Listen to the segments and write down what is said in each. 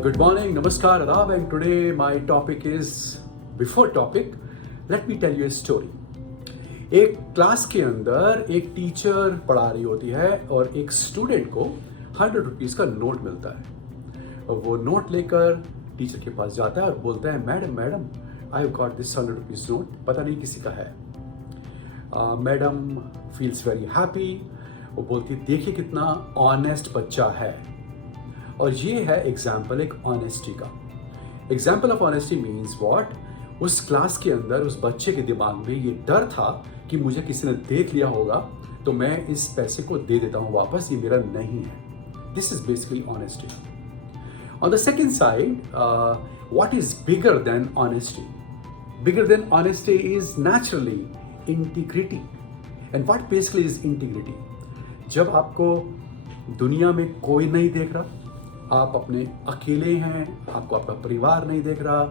Good morning, Namaskar, Adab, and today my topic is, before topic, let me tell you a story. एक class के अंदर एक teacher पढ़ा रही होती है और एक स्टूडेंट को 100 रुपीज़ का नोट मिलता है और वो नोट लेकर टीचर के पास जाता है और बोलता है, madam I have got this 100 rupees note, पता नहीं किसी का है। मैडम फील्स वेरी हैप्पी, वो बोलती देखिए कितना ऑनेस्ट बच्चा है। और ये है एग्जाम्पल एक ऑनेस्टी का। Example of honesty means what, उस क्लास के अंदर उस बच्चे के दिमाग में ये डर था कि मुझे किसी ने देख लिया होगा तो मैं इस पैसे को दे देता हूँ वापस, ये मेरा नहीं है। This is basically honesty. On the second side, what is bigger than honesty? Bigger than honesty is naturally integrity. And what basically is integrity? जब आपको दुनिया में कोई नहीं देख रहा, आप अपने अकेले हैं, आपको आपका परिवार नहीं देख रहा,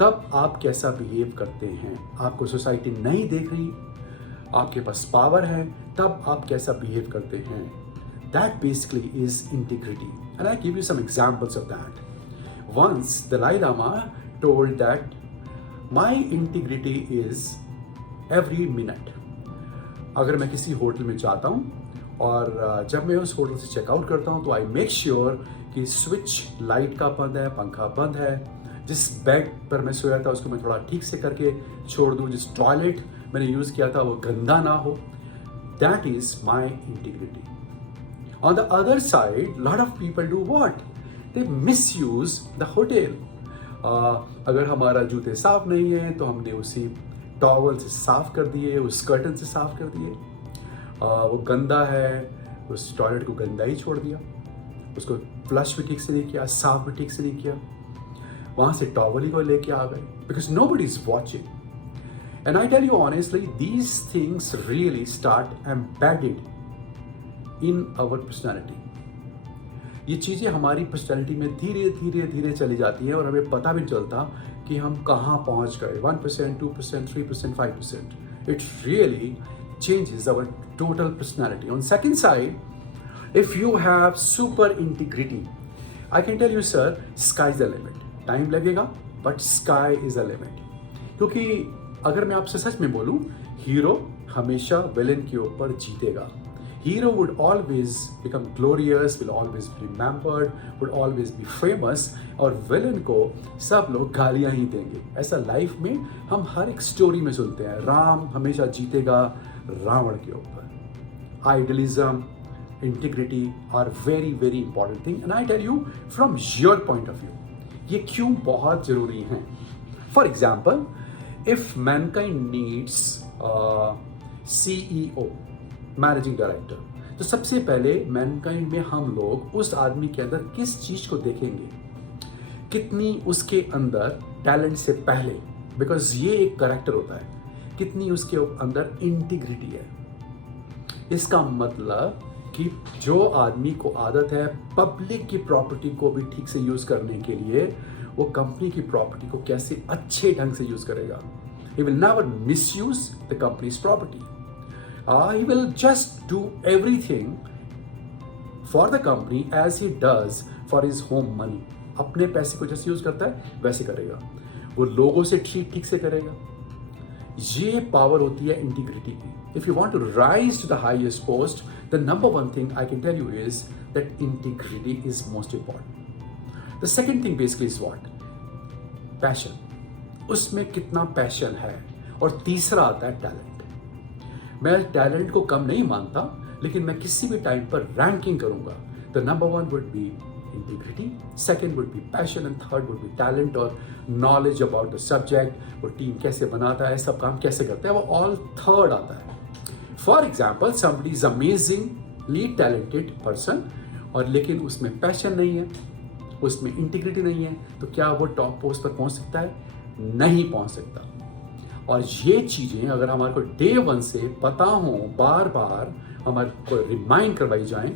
तब आप कैसा बिहेव करते हैं। आपको सोसाइटी नहीं देख रही, आपके पास पावर है, तब आप कैसा बिहेव करते हैं। That basically is integrity. And I give you some examples of that. Once Dalai Lama told that My integrity is every minute. अगर मैं किसी होटल में जाता हूँ और जब मैं उस होटल से चेकआउट करता हूँ तो आई मेक श्योर कि स्विच लाइट का बंद है, पंखा बंद है, जिस बेड पर मैं सोया था उसको मैं थोड़ा ठीक से करके छोड़ दूँ, जिस टॉयलेट मैंने यूज़ किया था वो गंदा ना हो। That is my integrity. On the other side, lot of people do what? They misuse the hotel. अगर हमारा जूते साफ नहीं है तो हमने उसी टॉवल से साफ कर दिए, उस कर्टन से साफ कर दिए। वो गंदा है, उस टॉयलेट को गंदा ही छोड़ दिया, उसको फ्लश भी ठीक से नहीं किया, साफ भी ठीक से नहीं किया, वहाँ से टॉवल ही को लेके आ गए, because nobody is watching. And I tell you honestly, these things really start embedded in our personality. ये चीज़ें हमारी पर्सनैलिटी में धीरे धीरे धीरे चली जाती हैं और हमें पता भी नहीं चलता कि हम कहाँ पहुँच गए। 1%, 2%, 3%, 5%. It really changes our total personality. On second side, if you have super integrity, I can tell you, sir, sky is the limit. Time लगेगा, but sky is the limit. क्योंकि अगर मैं आपसे सच में बोलूँ, हीरो हमेशा विलेन के ऊपर जीतेगा। Hero would always become glorious, will always be remembered, would always be famous, और विलन को सब लोग गालियाँ ही देंगे। ऐसा लाइफ में हम हर एक स्टोरी में सुनते हैं, राम हमेशा जीतेगा रावण के ऊपर। Idealism, integrity are very very important thing, and I tell you from your point of view ये क्यों बहुत जरूरी हैं। For example, if mankind needs CEO, managing director, तो सबसे पहले मैनकाइंड में हम लोग उस आदमी के अंदर किस चीज को देखेंगे, कितनी उसके अंदर टैलेंट से पहले, बिकॉज ये एक कैरेक्टर होता है, कितनी उसके अंदर इंटीग्रिटी है। इसका मतलब कि जो आदमी को आदत है पब्लिक की प्रॉपर्टी को भी ठीक से यूज करने के लिए, वो कंपनी की प्रॉपर्टी को कैसे अच्छे ढंग से यूज करेगा। He will never misuse the companies property. He will just do everything for the company as he does for his home money. अपने पैसे को जैसे यूज करता है वैसे करेगा, वो लोगों से ठीक से करेगा। ये पावर होती है इंटीग्रिटी की। If you want to rise to the highest post, the number one thing I can tell you is that integrity is most important. The second thing basically is what? Passion. उसमें कितना passion है। और तीसरा आता है talent. मैं talent को कम नहीं मानता, लेकिन मैं किसी भी टाइम पर रैंकिंग करूंगा। The number 1 would be integrity, second would be passion, and third would be talent और नॉलेज अबाउट द सब्जेक्ट। वो टीम कैसे बनाता है, सब काम कैसे करता है, वो ऑल थर्ड आता है। For example, somebody is amazingly talented person, और लेकिन उसमें पैशन नहीं है, उसमें इंटीग्रिटी नहीं है, तो क्या वो टॉप पोस्ट पर पहुंच सकता है? नहीं पहुंच सकता। और ये चीज़ें अगर हमारे को डे 1 से पता हो, बार बार हमारे को रिमाइंड करवाई जाएं,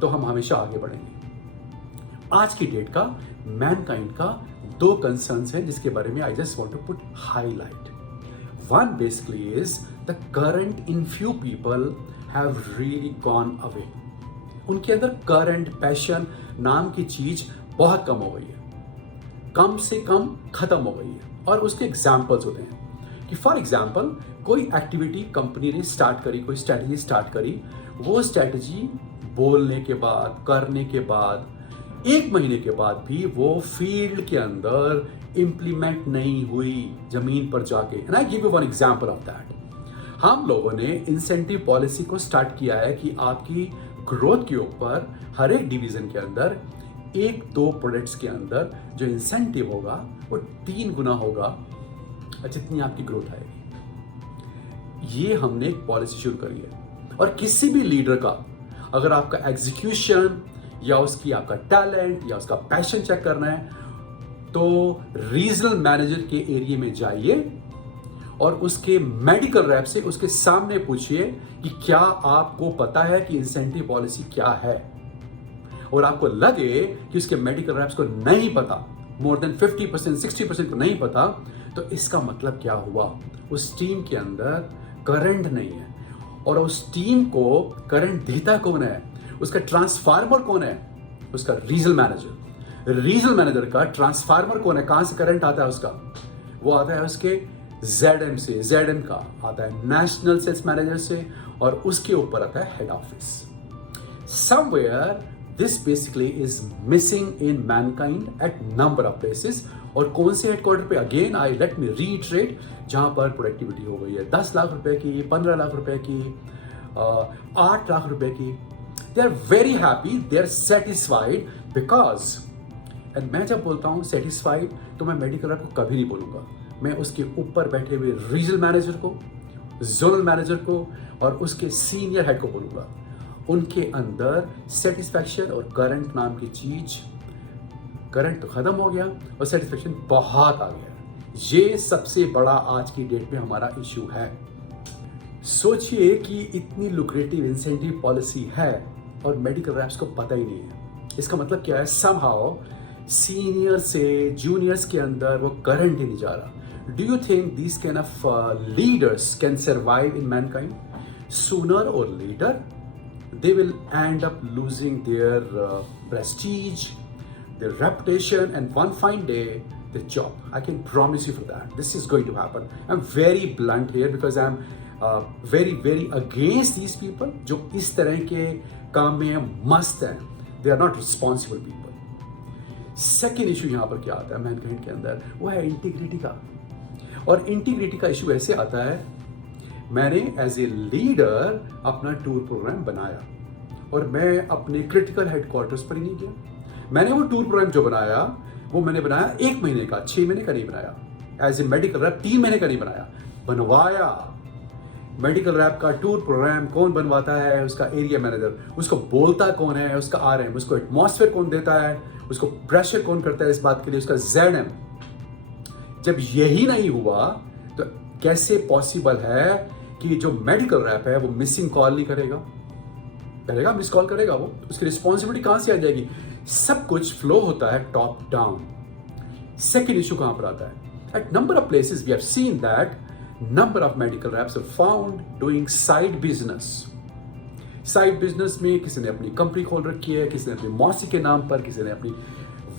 तो हम हमेशा आगे बढ़ेंगे। आज की डेट का मैनकाइंड का 2 कंसर्न्स हैं जिसके बारे में I just want to put highlight. One basically is the current in few people have really gone away. उनके अंदर करंट पैशन नाम की चीज बहुत कम हो गई है, कम से कम खत्म हो गई है। और उसके एग्जाम्पल्स होते हैं कि फॉर एग्जाम्पल कोई एक्टिविटी कंपनी ने स्टार्ट करी, कोई स्ट्रैटेजी स्टार्ट करी, वो स्ट्रैटेजी बोलने के बाद, करने के बाद, 1 महीने के बाद भी वो फील्ड के अंदर इंप्लीमेंट नहीं हुई जमीन पर जाके। And I give you one example of that. हम लोगों ने इंसेंटिव पॉलिसी को स्टार्ट किया है कि आपकी ग्रोथ के ऊपर हर एक डिवीजन के अंदर 1-2 प्रोडक्ट्स के अंदर जो इंसेंटिव होगा वो 3 गुना होगा जितनी आपकी ग्रोथ आएगी। ये हमने एक पॉलिसी शुरू करी है। और किसी भी लीडर का अगर आपका एग्जीक्यूशन या उसकी आपका टैलेंट या उसका पैशन चेक करना है तो रीजनल मैनेजर के एरिया में जाइए और उसके मेडिकल रैप से उसके सामने पूछिए कि क्या आपको पता है कि इंसेंटिव पॉलिसी क्या है। और आपको लगे कि उसके मेडिकल रैप्स को नहीं पता, मोर देन 50%, 60% को नहीं पता, तो इसका मतलब क्या हुआ? उस टीम के अंदर करंट नहीं है। और उस टीम को करंट देता कौन है? उसका ट्रांसफार्मर कौन है? उसका रीजनल मैनेजर। रीजनल मैनेजर का ट्रांसफार्मर कौन है? कहां से करंट आता है उसका? वो आता है उसके ZM से। ZM का आता है नेशनल सेल्स मैनेजर से और उसके ऊपर आता है head office. Somewhere this basically is missing in mankind at number of places. और कौन से हेडक्वार्टर पे? Again I let me reiterate, जहां पर प्रोडक्टिविटी हो गई है 10 लाख रुपए की, 15 लाख रुपए की, 8 लाख रुपए की। They are very happy, they are satisfied because, and मैं जब बोलता हूं सेटिस्फाइड तो मैं मेडिकल रैप को कभी नहीं बोलूंगा, मैं उसके ऊपर बैठे हुए रीजनल मैनेजर को, जोनल मैनेजर को और उसके सीनियर हेड को बोलूंगा। उनके अंदर सेटिस्फैक्शन और करंट नाम की चीज, करंट तो खत्म हो गया और सेटिस्फैक्शन बहुत आ गया। ये सबसे बड़ा आज की डेट में हमारा इश्यू है। सोचिए कि इतनी लुक्रेटिव इंसेंटिव पॉलिसी है और मेडिकल रैप्स को पता ही नहीं है। इसका मतलब क्या है? समहाउ सीनियर से जूनियर्स के अंदर वो करंट ही नहीं जा रहा। Do you think these kind of leaders can survive in mankind? Sooner or later, they will end up losing their prestige, their reputation, and one fine day, their job. I can promise you for that. This is going to happen. I'm very blunt here because I'm very, very against these people जो इस तरह के काम में मस्त हैं. They are not responsible people. Second issue यहाँ पर क्या आता है मैनकाइंड के अंदर? वो है इंटीग्रिटी का। और इंटीग्रिटी का इशू ऐसे आता है, मैंने एज ए लीडर अपना टूर प्रोग्राम बनाया और मैं अपने क्रिटिकल हेडक्वार्टर्स पर ही नहीं गया। मैंने वो टूर प्रोग्राम जो बनाया वो मैंने बनाया 1 महीने का, 6 महीने का नहीं बनाया। एज ए मेडिकल रैप 3 महीने का नहीं बनाया, बनवाया। मेडिकल रैप का टूर प्रोग्राम कौन बनवाता है? उसका एरिया मैनेजर। उसको बोलता कौन है? उसका RM। उसको एटमॉस्फेयर कौन देता है? उसको प्रेशर कौन करता है इस बात के लिए? उसका ZM। जब यही नहीं हुआ तो कैसे पॉसिबल है कि जो मेडिकल रैप है वो मिसिंग कॉल नहीं करेगा? करेगा, मिस कॉल करेगा। वो उसकी रिस्पॉन्सिबिलिटी कहां से आ जाएगी? सब कुछ फ्लो होता है टॉप डाउन। सेकेंड इशू कहां पर आता है? At number of places we have seen that number of medical reps are found doing side business. Side business में किसी ने अपनी कंपनी खोल रखी है, किसी ने अपनी मौसी के नाम पर, किसी ने अपनी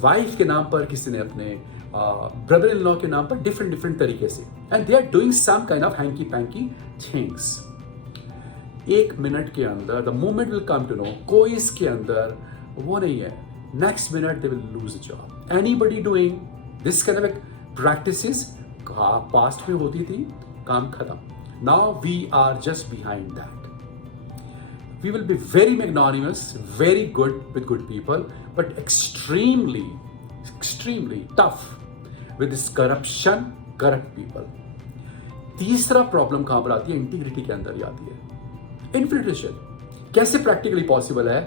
वाइफ के नाम पर, किसी ने अपने ब्रदर इन लॉ के नाम पर, डिफरेंट तरीके से। And they are doing some kind of hanky panky things. 1 minute के अंदर the moment will come to know कोई इसके अंदर वो नहीं है, next minute they will lose a job. Anybody doing this kind of practices past में होती थी, काम खत्म। Now we are just behind that. We will be very magnanimous, very good with good people, but extremely tough with this corruption, corrupt people. तीसरा problem कहां पर आती है? इंटीग्रिटी के अंदर ही आती है। इन्फिल्ट्रेशन कैसे प्रैक्टिकली पॉसिबल है?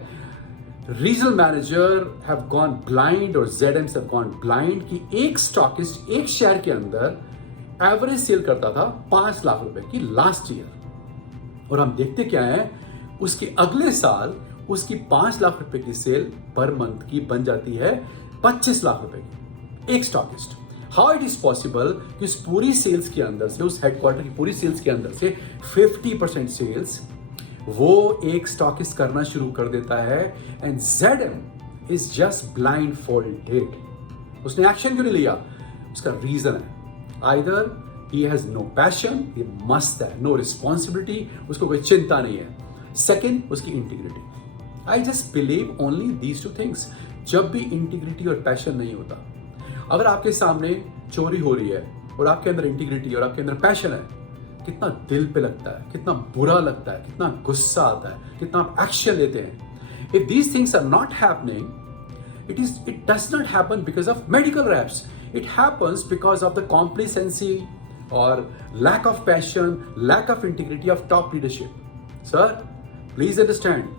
Regional manager have gone blind और ZMs हैव गॉन ब्लाइंड कि एक स्टॉकिस्ट एक शेयर के अंदर एवरेज सेल करता था 5 लाख रुपए की लास्ट ईयर, और हम देखते क्या है, उसके अगले साल उसकी 5 लाख रुपए की सेल पर मंथ की बन जाती है 25 लाख रुपए की। एक stockist. How it is possible कि उस पूरी सेल्स के अंदर से, उस हेडक्वार्टर की पूरी सेल्स के अंदर से 50% सेल्स वो एक स्टॉकिस्ट करना शुरू कर देता है, and ZM is just blindfolded. उसने एक्शन क्यों नहीं लिया? उसका रीजन है, either he has no passion, he must have, no responsibility, उसको कोई चिंता नहीं है। सेकेंड, उसकी integrity. I just believe only these two things. जब भी इंटीग्रिटी और पैशन नहीं होता, अगर आपके सामने चोरी हो रही है और आपके अंदर इंटीग्रिटी और आपके अंदर पैशन है, कितना दिल पे लगता है, कितना बुरा लगता है, कितना गुस्सा आता है, कितना आप एक्शन लेते हैं। If these things are not happening, it does not happen because of medical reps. It happens because of the complacency or lack of passion, lack of integrity of top leadership. Sir, please understand,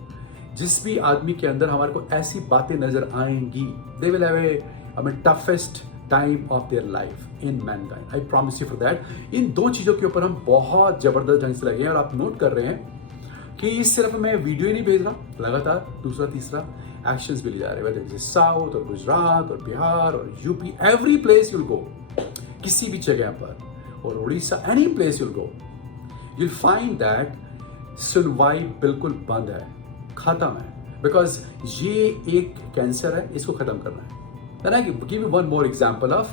जिस भी आदमी के अंदर हमारे को ऐसी बातें नजर आएंगी, they will have a toughest time of their life in mankind. I promise you for that. इन दो चीजों के ऊपर हम बहुत जबरदस्त ढंग से लगे हैं और आप नोट कर रहे हैं कि सिर्फ मैं वीडियो ही नहीं भेज रहा, लगातार दूसरा तीसरा एक्शंस भी ले जा रहे हैं, whether it is साउथ और गुजरात और बिहार और UP, every place you'll go, किसी भी जगह पर, और Orissa, any place you'll go, you'll find that सुनवाई बिल्कुल बंद है, खत्म है, बिकॉज ये एक कैंसर है, इसको खत्म करना है। Then I give you one more example of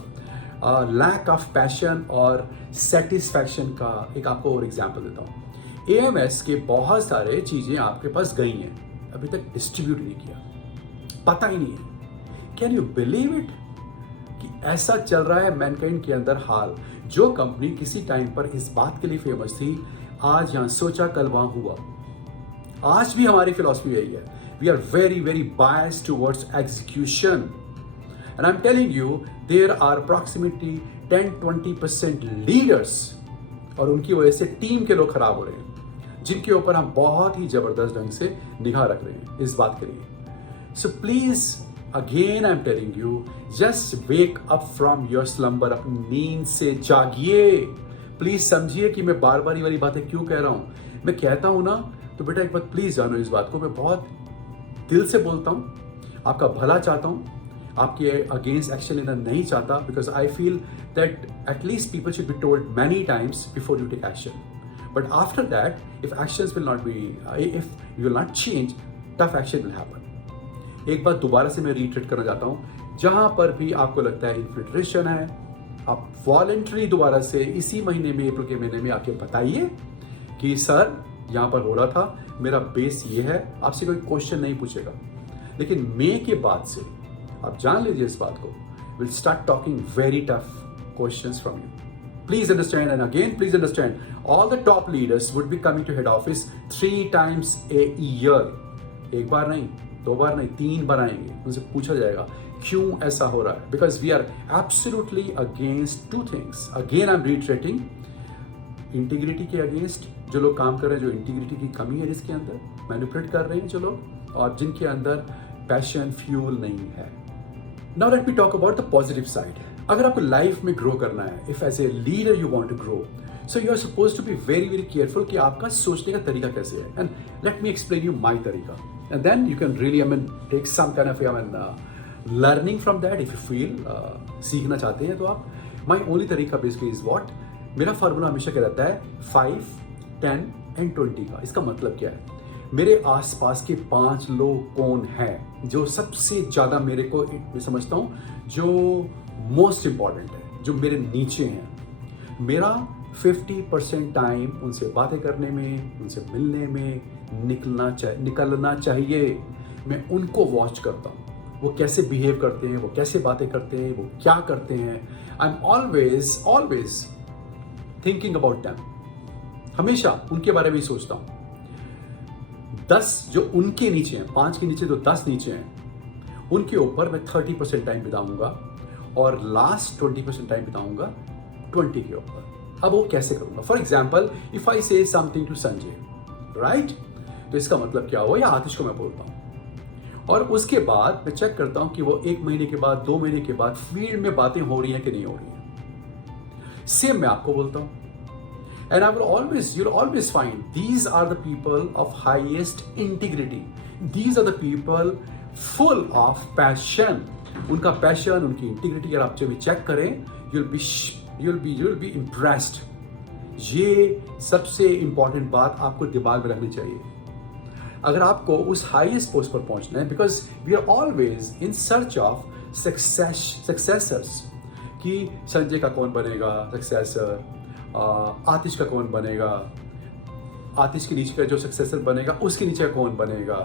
lack of passion और satisfaction का एक आपको और एग्जाम्पल देता हूँ। AMS के बहुत सारे चीज़ें आपके पास गई हैं, अभी तक डिस्ट्रीब्यूट नहीं किया, पता ही नहीं है। कैन यू बिलीव इट कि ऐसा चल रहा है मैनकाइंड के अंदर हाल। जो कंपनी किसी टाइम पर इस बात के लिए फेमस थी, आज यहाँ सोचा कल वहाँ हुआ। आज भी हमारी फिलॉसफी यही है, we are very very biased towards execution, and I'm telling you there are approximately 10-20% leaders और उनकी वजह से टीम के लोग खराब हो रहे हैं, जिनके ऊपर हम बहुत ही जबरदस्त ढंग से निगाह रख रहे हैं इस बात के लिए। So please again I am telling you, just wake up from your slumber, अपनी नींद से जागिए। प्लीज समझिए कि मैं बार बार ये वाली बातें क्यों कह रहा हूँ। मैं कहता हूँ ना, तो बेटा एक बात प्लीज जानो इस बात को, मैं बहुत दिल से बोलता हूँ, आपका भला चाहता हूँ, आपके अगेंस्ट एक्शन लेना नहीं चाहता, because I feel that at least people should be told many times before you take action, but after that if actions will not be, if you will not change, tough action will happen. एक बात दोबारा से मैं retreat करना चाहता हूँ, जहाँ पर भी आपको लगता है इन्फिल्ट्रेशन है, आप वॉलंटरी दोबारा से इसी महीने में, अप्रैल के महीने में आके बताइए कि सर यहाँ पर हो रहा था, मेरा बेस ये है। आपसे कोई क्वेश्चन नहीं पूछेगा, लेकिन मई के बाद से आप जान लीजिए इस बात को, will start talking very tough questions from you. Please understand, and again please understand, all the top leaders would be coming to head office 3 times a year। एक बार नहीं, 2 बार नहीं, 3 बार आएंगे, उनसे पूछा जाएगा क्यों ऐसा हो रहा है, because we are absolutely against 2 things। Again I am reiterating, integrity के अगेंस्ट जो लोग काम कर रहे हैं, जो इंटीग्रिटी की कमी है जिसके अंदर मैनिपुलेट कर रहे हैं जो लोग, और जिनके अंदर पैशन फ्यूल नहीं है। Now let me talk about the positive side. अगर आपको लाइफ में ग्रो करना है, if as a leader you want to grow, so you are supposed to be very very careful कि आपका सोचने का तरीका कैसे है। And let me explain you my तरीका, and then you can really take some kind of learning from that if you feel सीखना चाहते हैं तो आप। My only तरीका basically is what? मेरा फार्मूला हमेशा क्या रहता है, 5, 10 and 20 का। इसका मतलब क्या है, मेरे आसपास के 5 लोग कौन हैं जो सबसे ज़्यादा मेरे को, मैं समझता हूँ जो मोस्ट इम्पॉर्टेंट है, जो मेरे नीचे हैं। मेरा 50% टाइम उनसे बातें करने में, उनसे मिलने में निकलना चाहिए। मैं उनको वॉच करता हूँ, वो कैसे बिहेव करते हैं, वो कैसे बातें करते हैं, वो क्या करते हैं। I am always thinking about them, हमेशा उनके बारे में ही सोचता हूँ। 10 जो उनके नीचे हैं, 5 के नीचे जो 10 नीचे हैं, उनके ऊपर मैं 30% टाइम बिताऊंगा और लास्ट 20% टाइम बिताऊंगा 20 के ऊपर। अब वो कैसे करूंगा? फॉर एग्जाम्पल, इफ आई से समथिंग टू संजय, राइट, तो इसका मतलब क्या हुआ, या आतिश को मैं बोलता हूँ, और उसके बाद मैं चेक करता हूँ कि वो 1 महीने के बाद, 2 महीने के बाद फील्ड में बातें हो रही हैं कि नहीं हो रही हैं। सेम मैं आपको बोलता हूँ, and you'll always find these are the people of highest integrity. These are the people full of passion. उनका पैशन, उनकी इंटीग्रिटी अगर आप जब भी चेक करें, you'll be impressed. ये सबसे इंपॉर्टेंट बात आपको दिमाग में रखनी चाहिए। अगर आपको उस हाईएस्ट पोस्ट पर पहुंचना है, because we are always in search of successors, कि संजय का कौन बनेगा सक्सेसर, आतिश का कौन बनेगा, आतिश के नीचे का जो सक्सेसर बनेगा उसके नीचे का कौन बनेगा,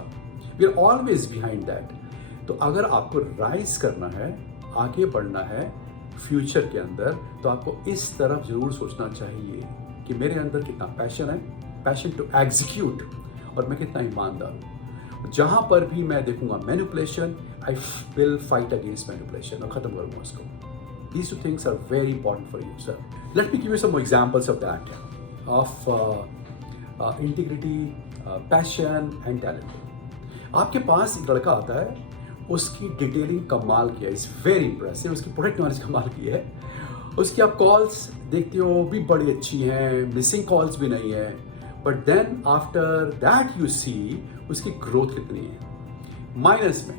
we are always behind that. तो अगर आपको राइज करना है, आगे बढ़ना है फ्यूचर के अंदर, तो आपको इस तरफ जरूर सोचना चाहिए कि मेरे अंदर कितना पैशन है, पैशन टू एग्जीक्यूट, और मैं कितना ईमानदार हूँ। जहाँ पर भी मैं देखूंगा manipulation, I will fight against manipulation और ख़त्म करूँगा उसको। These two things are very important for you, sir. Let me give you some examples of that, of integrity, passion and talent. आपके पास एक लड़का आता है, उसकी डिटेलिंग कमाल की है, इट्स वेरी इंप्रेसिव, उसकी प्रोडक्ट नॉलेज कमाल की है, उसकी आप कॉल्स देखते हो भी बड़ी अच्छी हैं, मिसिंग कॉल्स भी नहीं है, but then after that you see उसकी ग्रोथ कितनी है, माइनस में।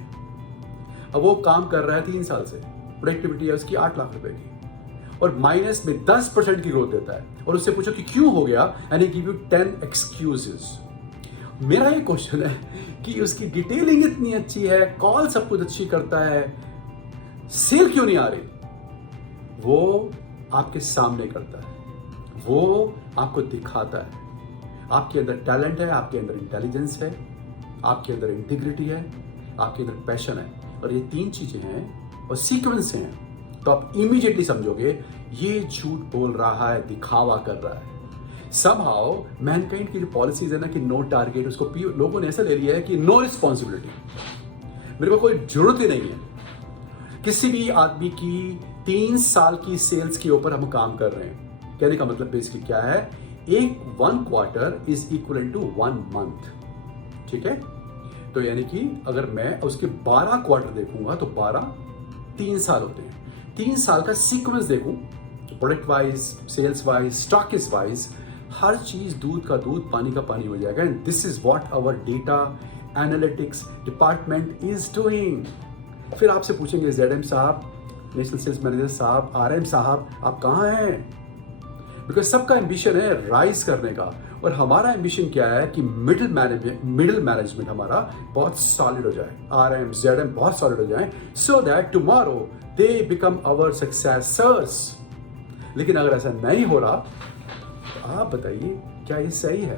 अब वो काम कर रहा है 3 साल से, प्रोडक्टिविटी है उसकी 8 लाख रुपए की, और माइनस में 10% की ग्रोथ देता है, और उससे पूछो कि क्यों हो गया, and he give you 10 excuses. मेरा ये क्वेश्चन है कि उसकी डिटेलिंग इतनी अच्छी है, कॉल सब कुछ अच्छी करता है, सेल क्यों नहीं आ रही? वो आपके सामने करता है, वो आपको दिखाता है। आपके अंदर टैलेंट है, आपके अंदर इंटेलिजेंस है, आपके अंदर इंटीग्रिटी है, आपके अंदर पैशन है, और ये 3 चीजें हैं और सीक्वेंस हैं, तो आप इमीडिएटली समझोगे ये झूठ बोल रहा है, दिखावा कर रहा है। समहाउ मैनकाइंड की जो पॉलिसीज है ना कि नो टारगेट, उसको लोगों ने ऐसा ले लिया है कि नो रिस्पॉन्सिबिलिटी, मेरे को कोई जरूरत ही नहीं है। किसी भी आदमी की 3 साल की सेल्स के ऊपर हम काम कर रहे हैं। कहने का मतलब बेसिकली क्या है, 1 quarter is equal to 1 month, ठीक है। तो यानी कि अगर मैं उसके 12 क्वार्टर देखूंगा तो 12 3 साल होते हैं। 3 साल का सीक्वेंस देखूं, product wise, sales wise, stockist wise, हर चीज दूध का दूध, पानी का पानी हो जाएगा। And this is what our data analytics department is doing. फिर आपसे पूछेंगे ZM साहब, नेशनल सेल्स मैनेजर साहब, RM साहब, आप कहाँ हैं? बिकॉज सबका एम्बिशन है राइज करने का, और हमारा एम्बिशन क्या है कि मिडिल मैनेजमेंट हमारा बहुत सॉलिड हो जाए, RM ZM बहुत सॉलिड हो जाए, so that tomorrow they become our successors. लेकिन अगर ऐसा नहीं हो रहा तो आप बताइए क्या ये सही है?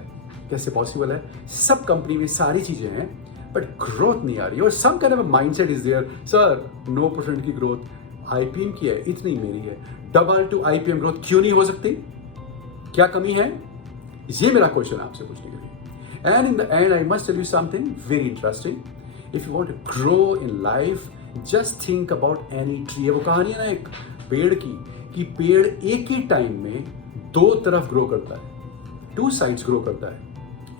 कैसे पॉसिबल है? सब कंपनी में सारी चीजें हैं बट ग्रोथ नहीं आ रही, और some kind of mindset is there, sir 9% की ग्रोथ IPM की है, इतनी मेरी है, डबल टू IPM ग्रोथ क्यों नहीं हो सकती? क्या कमी है? ये मेरा क्वेश्चन आपसे पूछने के लिए। And in the end I must tell you something very interesting, if you want to grow in life, just think about any tree. वो कहानी है ना एक पेड़ की, कि पेड़ एक ही टाइम में 2 तरफ ग्रो करता है, 2 साइड्स ग्रो करता है,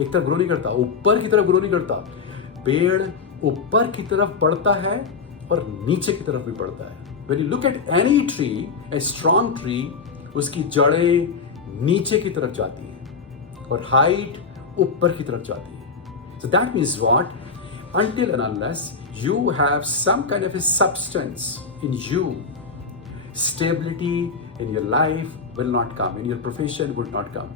एक तरफ ग्रो नहीं करता, ऊपर की तरफ ग्रो नहीं करता। पेड़ ऊपर की तरफ बढ़ता है और नीचे की तरफ भी बढ़ता है। When you look at any tree, a strong tree, उसकी जड़ें नीचे की तरफ जाती हैं और हाइट ऊपर की तरफ जाती है। So that means what? Until and unless you have some kind of a substance in you, stability in your life will not come, in your profession would not come.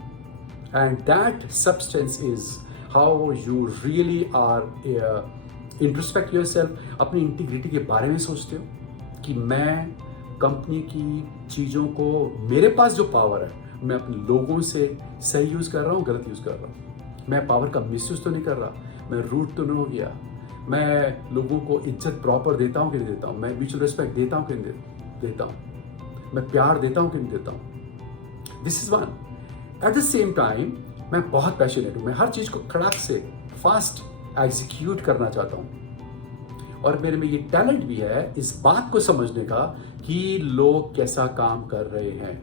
And that substance is how you really are introspect yourself, अपनी integrity के बारे में सोचते हो कि मैं company की चीज़ों को, मेरे पास जो पावर है, मैं अपने लोगों से सही यूज़ कर रहा हूँ, गलत यूज़ कर रहा हूँ, मैं पावर का मिसयूज़ तो नहीं कर रहा, मैं रूट तो नहीं हो गया, मैं लोगों को इज्जत प्रॉपर देता हूँ कि नहीं देता हूँ, मैं म्यूचुअल रिस्पेक्ट देता हूँ कि नहीं देता हूँ, मैं प्यार देता हूँ कि नहीं देता हूँ। This is one. At the same time मैं बहुत पैशनेट हूँ, मैं हर चीज़ को कड़क से फास्ट एग्जीक्यूट करना चाहता हूँ, और मेरे में ये टैलेंट भी है इस बात को समझने का कि लोग कैसा काम कर रहे हैं।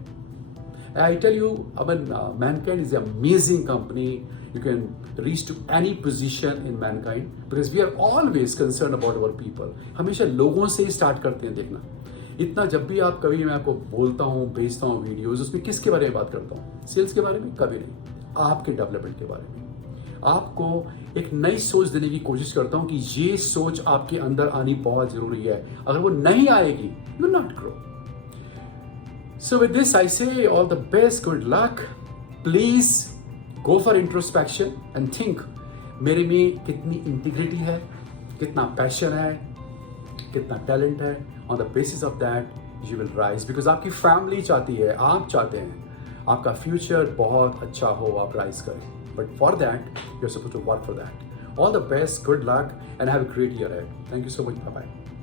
I tell you, Mankind is amazing company, you can reach to any position in Mankind because we are always concern about our people. हमेशा लोगों से ही स्टार्ट करते हैं। देखना, इतना जब भी आप कभी मैं आपको बोलता हूँ, भेजता हूँ वीडियोज, उसमें किसके बारे में बात करता हूँ? सेल्स के बारे में? कभी नहीं। आपके डेवलपमेंट के बारे में, आपको एक नई सोच देने की कोशिश करता हूं कि ये सोच आपके अंदर आनी बहुत जरूरी है। अगर वो नहीं आएगी, you will not grow. So with this I say all the best, good luck, please go for introspection and think मेरे में कितनी इंटीग्रिटी है, कितना पैशन है, कितना टैलेंट है। On the basis of that you will rise, because आपकी family चाहती है, आप चाहते हैं आपका फ्यूचर बहुत अच्छा हो, आप राइज करें। But for that you are supposed to work for that. All the best, good luck and have a great year ahead. Thank you so much, bye bye.